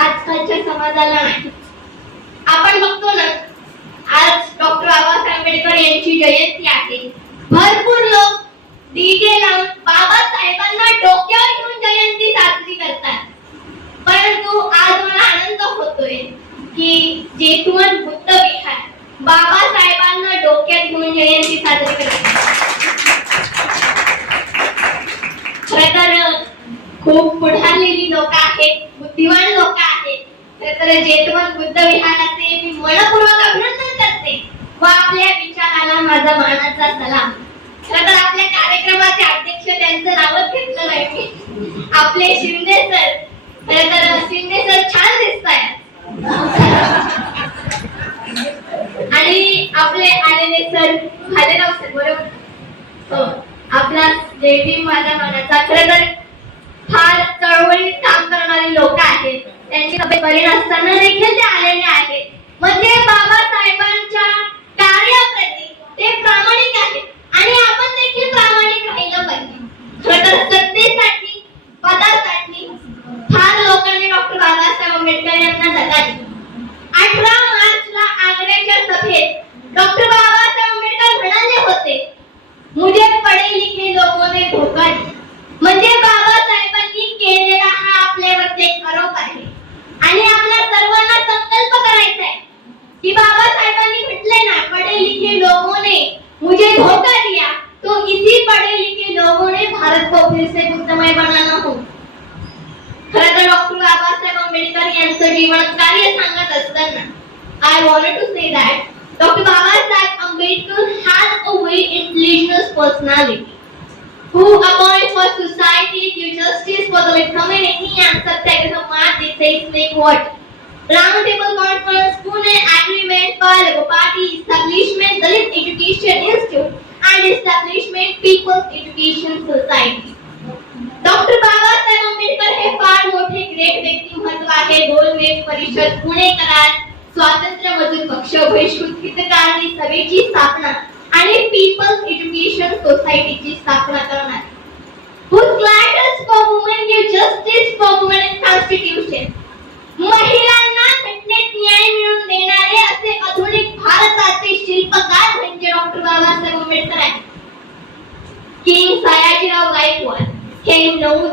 आजकालच्या समाजाला आपण बघतो ना आज डॉक्टर बाबासाहेब आंबेडकर यांची जयंती आहे. भरपूर लोक डीजे लावून बाबासाहेबांना डोक्यावर घेऊन जयंती साजरी करतात. परंतु आज मला आनंद होतोय की जेठवण बुद्ध विहार बाबासाहेबांना डोक्यात घेऊन जयंती साजरी करतात. खरं तर खूप पुढारलेली लोक आहेत बुद्धिवान लोक आहेत तर जेठवण बुद्ध विहाराचे मी मनपूर्वक अभिनंदन करते. व आपल्या विचाराला माझा मानाचा सलाम. खरं तर आपल्या कार्यक्रमाचे अध्यक्ष त्यांचं नावच घेतलं नाही. मी आपले शिंदे सर खरं तर शिंदे सर छान दिसत आणि आपले आलेले सर भालेराव सर बरोबर? हो आपला जयभीम माझा मानाचा खरं तर फार चळवळीत काम करणारे लोक आहेत. त्यांची तब्येत बरी नसताना देखील ते आलेले आहेत. म्हणजे बाबासाहेबांच्या कार्याप्रती ते प्रामाणिक आहेत आणि आपण देखील प्रामाणिक राहिलं पाहिजे. खरं सत्तेसाठी पदासाठी फार लोकांनी डॉक्टर बाबासाहेब आंबेडकर यांना जगाली अठरा मार्चला आग्र्याच्या सभेत डॉक्टर आंबेडकर यांचं जीवन कार्य सांगत असताना I want to say that doctor Babasaheb Ambedkar has a very intelligent personality who appoints for society, do justice for the community and Satyagraha March they say make what? Round table conference, Pune agreement, Palego party establishment, Dalit Education Institute and establishment People's Education Society. Doctor Babasaheb Ambedkar हे फार थेट व्यक्तिमत्व आहे. गोलमेज परिषद पुणे स्वातंत्र्य मजूर पक्ष बहिष्कृत हितकारणी सभेची स्थापना आणि पीपल्स एज्युकेशन सोसायटीची स्थापना करणार. Whose clientels for women give justice for women in constitution? महिलांना घटनेत न्याय मिळवून देणारे असे आधुनिक भारताचे शिल्पकार म्हणजे डॉक्टर बाबासाहेब आंबेडकर आहेत. किंग सयाजीराव गायकवाड हे नऊ